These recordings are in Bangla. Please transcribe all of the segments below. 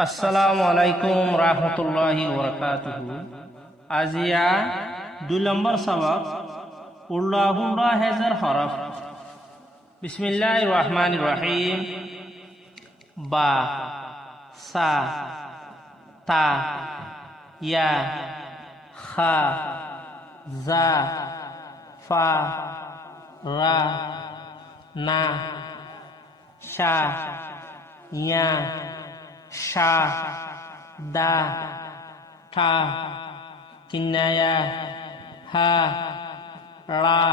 আসসালামু আলাইকুম রাহমাতুল্লাহি ওয়া বারাকাতুহু। আজিয়া 2 নম্বর সবক উল্লাহুল্লাহ হেজার হরফ। বিসমিল্লাহির রহমানির রহিম। বা, সা, তা, ইয়া, খা, জা, ফা, রা, না, শা, ইয়া, শা, দা, ঠা, কিন্নায়া, হা, রা,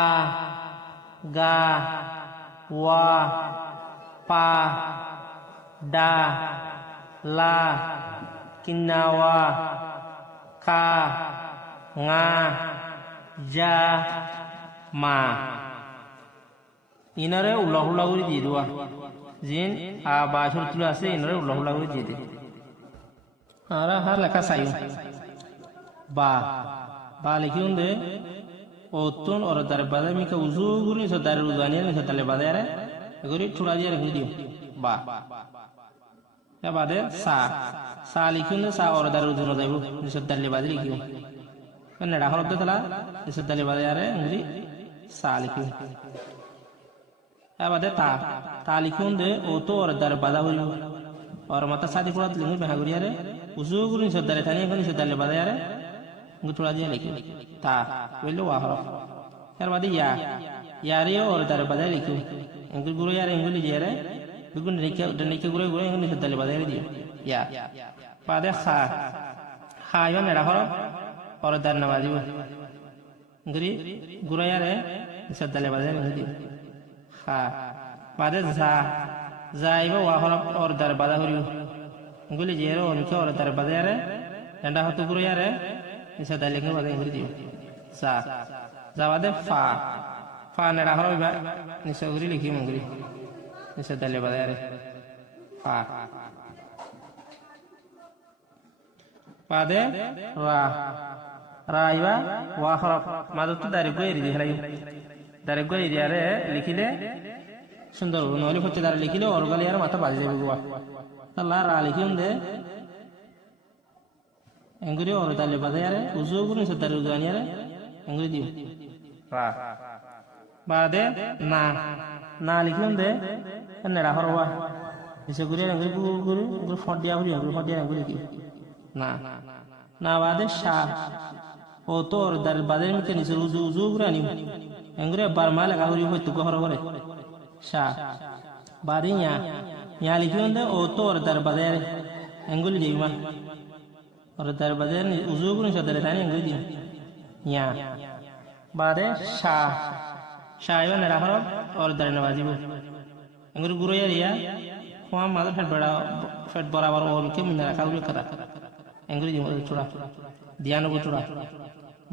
আ, গা, ওয়া, পা, ডা, লা, কিন্নাওয়া, কা, ngা, যা, মা। ইনারে উল্লাহ উল্লাহ করে দিয়ে দেওয়া জিন বা সরতুল আছে ইনারে উল্লাহ উল্লাহ করে দিয়ে দেয়। আর হার লেখা চাই বা বা লিখি দে ওতুন ওর দারে বাদে মিকে উজু গুরি সো দারে উজানিয়া নিছে তালে বাদে আরে এগুরি ঠুড়া দিয়ে রেখে দিও বা এ বাদে সা সা লিখি দে সা ওর দারে উজু যাইব নিছে তালে বাদে লিখিও নেড়া হরদ তালা নিছে তালে বাদে আরে এগুরি সা লিখি এবারে তা তা লিখুন দে ও তো ওর দারে বাধা হইল और माता शादी पुरा लिंग बेहागुरिया रे उजु गुरु सदारे थानी कोनी सदाले बादे रे गुथुड़ा दिया लिखो ता वेलो वाहरो यार बादी या रे और दारे बादे लिखो इंगु गुरु यार इंगु लिजे रे गुगु निके गुरु गुरु इंगु सदाले बादे रे दियो या बादे खा यो नेड़ा हरो और दार नवाजी इंगुरी गुरु यार सदाले बादे रे दियो खा बादे जा जाइबा वाहर और दर बादा हरियो गुली जेरो उनके और दर बादा यारे डंडा हतु गुरु यारे इसे दाले के बादा इंग्री दियो सा जावादे फा नेड़ा हरो बा निसे गुरी लिखी मंगरी इसे दाले बादा यारे फा पादे रा इबा वाहर मादतु दारे गोयरी दिहरायो दारे गोयरी यारे लिखिले সুন্দর নলি হচ্ছে তারা লিখিলে অরগালি আর মাথা বাজে যাবে গোয়া তাল্লা রা লিখি দে এঙ্গুরি অর তালে বাজে আরে উজু গুনি সদার উজানি আরে এঙ্গুরি দিও রা বাদে না না লিখি দে নেড়া হরবা এসে গুরি এঙ্গুরি গুরু গুরু ফডিয়া গুরি এঙ্গুরি ফডিয়া এঙ্গুরি কি না না বাদে শা ও তো অর দার বাদে মিতে নিছে উজু উজু গুরি আনি এঙ্গুরি বারমা লাগা গুরি হইতো গহর করে शा बादी यहाँ लिखी होंगे ओ तो और दर बदेर एंगुली जीवा और दर बदेर उजू गुनी सदरे तानी एंगुली दी यहाँ बादे शा ये नेरा हरो और दर नवाजी बो एंगुली गुरु यार वहाँ मादर फेट बराबर और के मिनरा का उल्लेख करा एंगुली जीवा चुरा दियानो बो चुरा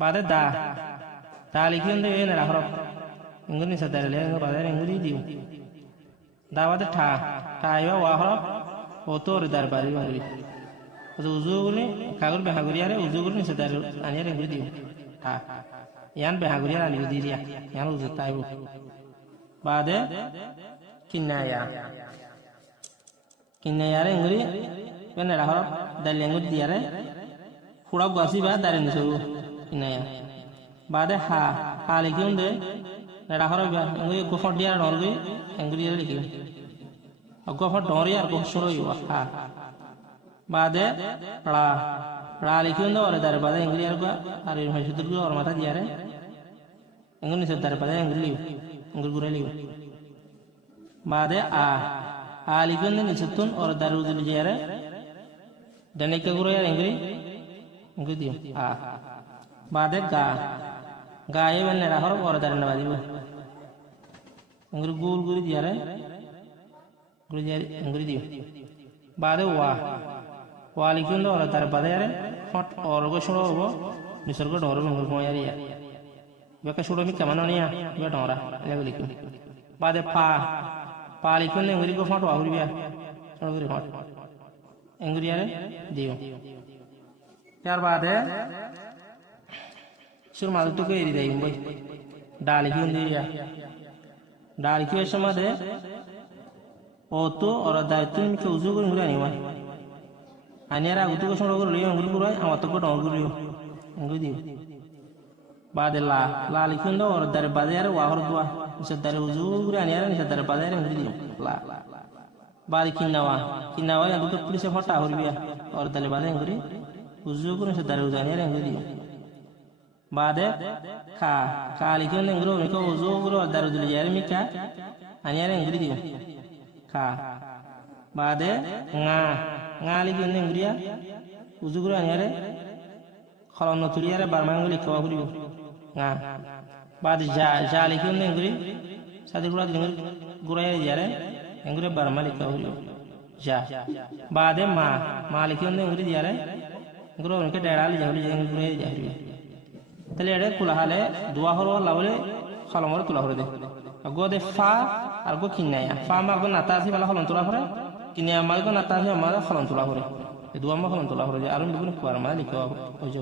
बादे दा लिखी होंगे ये नेरा हरो इंगुनी सदारे ले इंगु बादे इंगुली दियो दावादे ठा आइबा वाहर ओतो रे दरबारी इंगुली उजु गुनी कागुर बेहागुरिया रे उजु गुनी सदारे आनिया रे इंगुली दियो ठा यान बेहागुरिया आनी दिरिया यान उजु ताइबो बादे किन्नाया रे इंगुली बेने राहर दाले इंगुली दिया रे खुड़ा गासी बा दारे निसो किन्नाया बादे हा लिखी होंगे नेड़ा हरो बा इंगुरी गोफर दिया डर गई इंगुरी लिखी गोफर डोरी और गोफर शुरू हुआ हा बादे रा लिखी होंगे और दर बादे इंगुरी और मशहूर और माता दिया रे इंगुरी से दर बादे इंगुरी गुरे लियो बादे आ लिखी होंगे निचुतुन और दर उजल दिया रे डने के गुरे इंगुरी इंगुरी दियो बादे गाये बने रहा और दर नवाजी बो इंगुरी गुल गुरी दिया रे गुरी दिया इंगुरी दियो बादे वा लिखी और दर बादे यारे फट और को शुरू हो निसर्ग डोर में इंगुरी कोया रिया बेका शुरू में कमान नहीं आ बे डोरा ले लिखी बादे पा लिखी इंगुरी को फट वाहुरी बिया शुरू करी फट इंगुरी यारे दियो यार बादे शुरू मालूम तो कहीं नहीं भाई डाल की होंगी या डाल की ऐसा मत है o to ora daitun ke uzu gurin guri ani wa aniara utu ko soro guri nguri guri amato ko dong guri nguri di bade la likun do ora dar bade ar wa hor dua se dar uzu guri aniara ni se dar bade ar nguri di la bade kinawa ya duto pulise hota horbiya ora dale bade nguri uzu guri se dar uzu aniara nguri di bade ka likun nguri ko uzu guri ora dar uzu yar mi ka aniara nguri di ka bade nga likun nguri ya uzu guri aniara khalon no turiyare barmanguli ko guri nga bade ja likun nguri sadi gura nguri guraya yare nguri barmali ko guri ja bade ma likun nguri yare nguro unke derali jawli nguri jahri tale ede kulahale dua horo lawle khalomor tula hore de gode fa আর গো কিনায়া ফা মা গো নাতা আছে বালা হলন তোলা হরে কিনিয়া মা গো নাতা আছে মা হলন তোলা হরে এ দুয়া মা হলন তোলা হরে আর বিগুন কুয়ার মা লিখা হইছে